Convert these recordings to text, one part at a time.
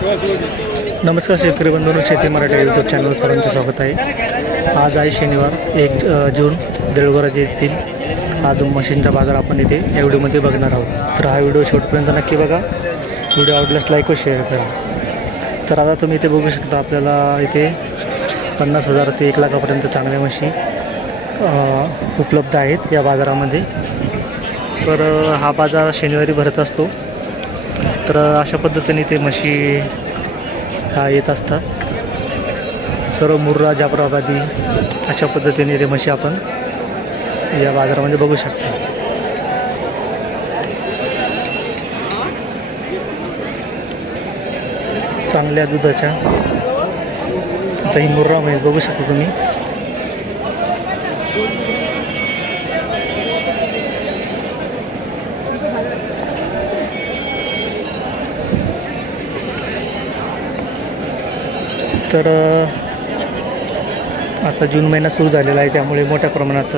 नमस्कार शेतकरी बंधूंनो शेती मराठी यूट्यूब चॅनल सर्वांचं स्वागत आहे. आज आहे शनिवार एक जून देळगोराजी येथील आज मशीनचा बाजार आपण इथे या व्हिडिओमध्ये बघणार आहोत. तर हा व्हिडिओ शेवटपर्यंत नक्की बघा. व्हिडिओ आवडल्यास लाईक व शेअर करा. तर आता तुम्ही इथे बघू शकता आपल्याला इथे पन्नास हजार ते एक लाखापर्यंत चांगल्या म्हशी उपलब्ध आहेत या बाजारामध्ये. तर हा बाजार शनिवारी भरत असतो. तर अशा पद्धतीने ते म्हशी हा येत असतात. सर्व मुर्रा जाफराबादी अशा पद्धतीने ते म्हशी आपण या बाजारामध्ये म्हणजे बघू शकतो. चांगल्या दुधाच्या आता ही मुर्रा म्हैस बघू शकता तुम्ही. तर आता जून महिना सुरू झालेला आहे त्यामुळे मोठ्या प्रमाणात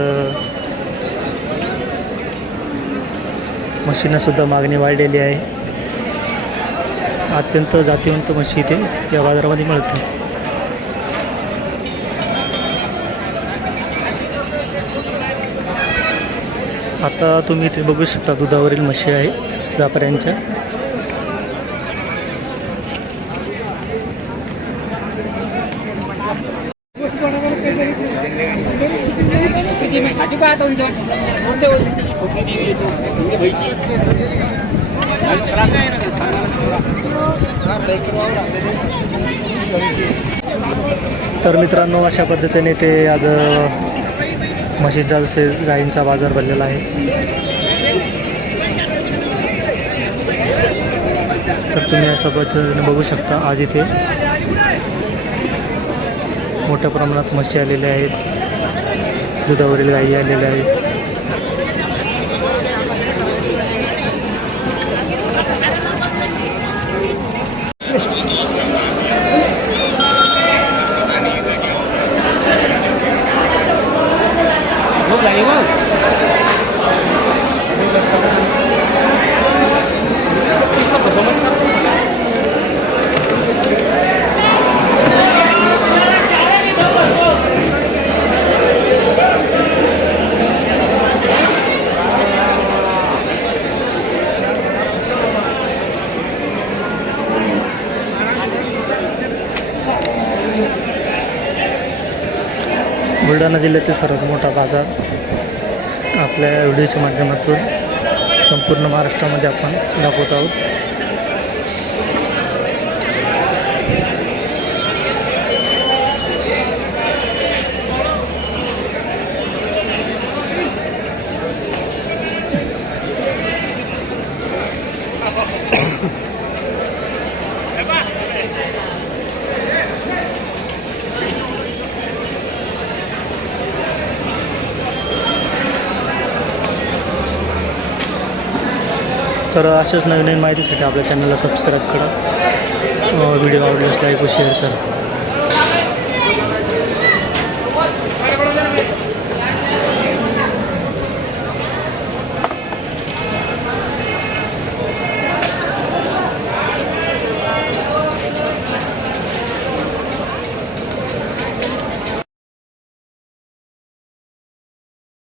म्हशींनासुद्धा मागणी वाढलेली आहे. अत्यंत जातीवंत म्हशी इथे या बाजारामध्ये मिळते. आता तुम्ही इथे बघू शकता दुधावरील म्हशी आहेत व्यापाऱ्यांच्या. तर मित्रांनो अशा पद्धतीने ते आज अ, म्हशीचा गायींचा बाजार भरलेला आहे. तर तुम्ही अशा पद्धतीने बघू शकता आज इथे मोठ्या प्रमाणात म्हशी आलेल्या आहेत. दुधावरील गायी आलेल्या आहेत. बुलढाणा जिल्ह्यातील सर्वात मोठा बाजार आपल्या व्हिडिओच्या माध्यमातून संपूर्ण महाराष्ट्रामध्ये आपण दाखवत आहोत. तर अशाच नवीन नवीन माहितीसाठी आपल्या चॅनलला सबस्क्राईब करा. व्हिडिओ आवडल्यास लाईक व शेअर करा.